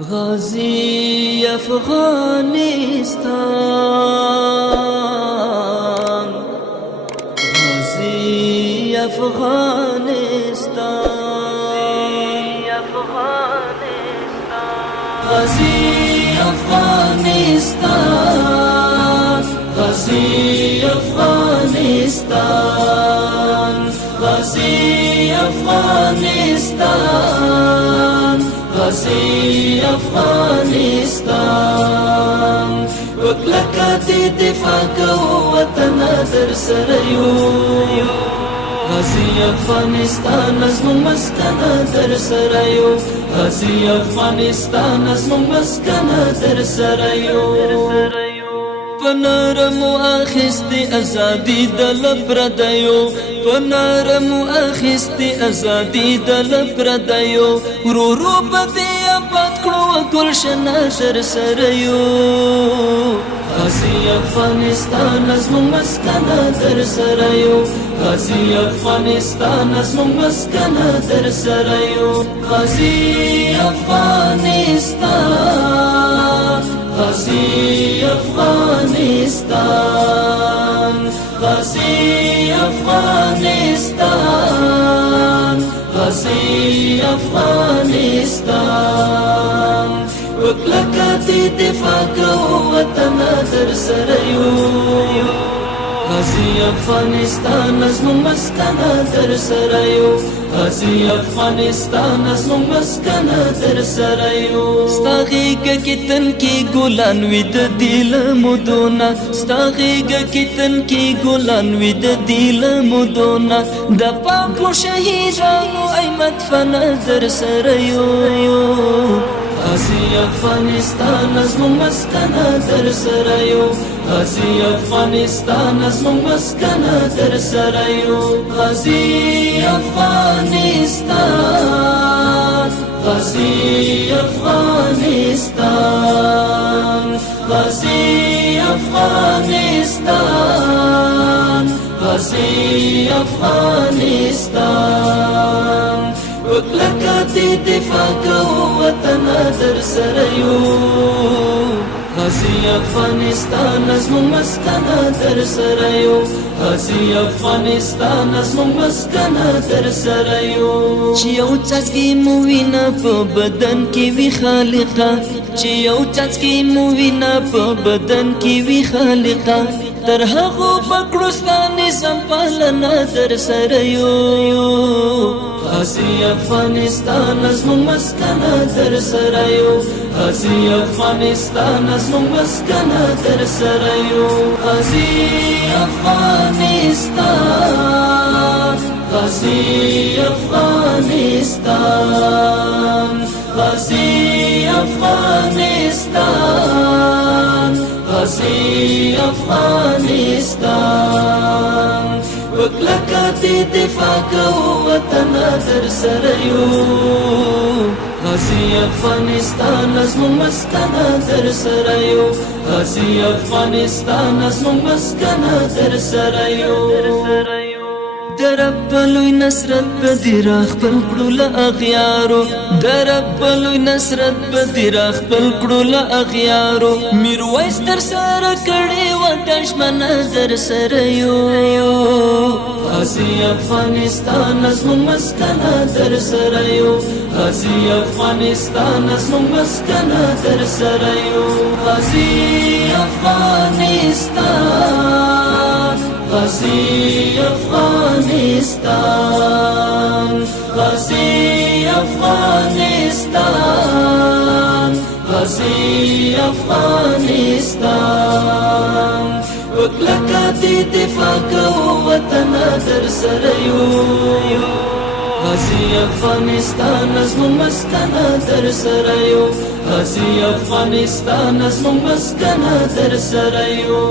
غازی افغانستان، غازی افغانستان، غازی افغانستان، غازی افغانستان، غازی افغانستان، غازی افغانستان. وکلکه دی دفاع کو وطن در سره یو، غازی افغانستان زموږ مسکن در سره یو، غازی افغانستان زموږ مسکن در سره یو. پنرمو اخیستی ازادي د لپردیو، پنرمو اخیستی ازادي د لپردیو، ورورو پدې آباد کړو ګلشن در سره یو. غازی افغانستان زموږ مسکن در سره یو، غازی افغانستان زموږ مسکن در سره یو. غازی افغانستان، غازی افغانستان، غازی افغانستان، غازی افغانستان. وکلکه دی دفاع کو وطن در سره یو، غازی افغانستان زموږ مسکن در سره یو، غازی افغانستان زموږ مسکن در سره یو. ستا غیږه کې تنکي ګلان وي د دې له مودونه، ستا غیږه کې تنکي ګلان وي د دې له مودونه، د پاکو شهیدانو ای مدفن در سره یو. غازی افغانستان زموږ مسکن در سره یو، غازی افغانستان زموږ مسکن در سره یو. غازی افغانستان، غازی افغانستان، غازی افغانستان، غازی افغانستان. وکلکه دی دفاع کو وطن در سره یو، غازی افغانستان زموږ مسکن در سره یو، غازی افغانستان زموږ مسکن در سره یو. چې یو څاڅکی مو وینه په بدن کې وي خالقه، چې یو څاڅکی مو وینه په بدن کې وي خالقه، تر هغو پکړو ستا نظام پالنه در سره یو. غازی افغانستان زموږ مسکن در سره یو، غازی افغانستان زموږ مسکن در سره یو. غازی افغانستان، غازی افغانستان، غازی افغانستان، غازی افغانستان. وکلکه دی دفاع کو وطن در سره یو، غازی افغانستان زموږ مسکن در سره یو، غازی افغانستان زموږ مسکن در سره یو. درب لوی نصرت بدی را خپل کړو له اغیارو، درب لوی نصرت بدی را خپل کړو له اغیارو، میرویس در سره کړي و دشمن در سره یو. غازی افغانستان زموږ مسکن در سره یو، غازی افغانستان زموږ مسکن در سره یو. غازی افغانستان، غازی افغانستان، غازی افغانستان، غازی افغانستان. وکلکه دی دفاع کو وطن در سره یو، غازی افغانستان زموږ مسکن در سره یو، غازی افغانستان زموږ مسکن در سره یو.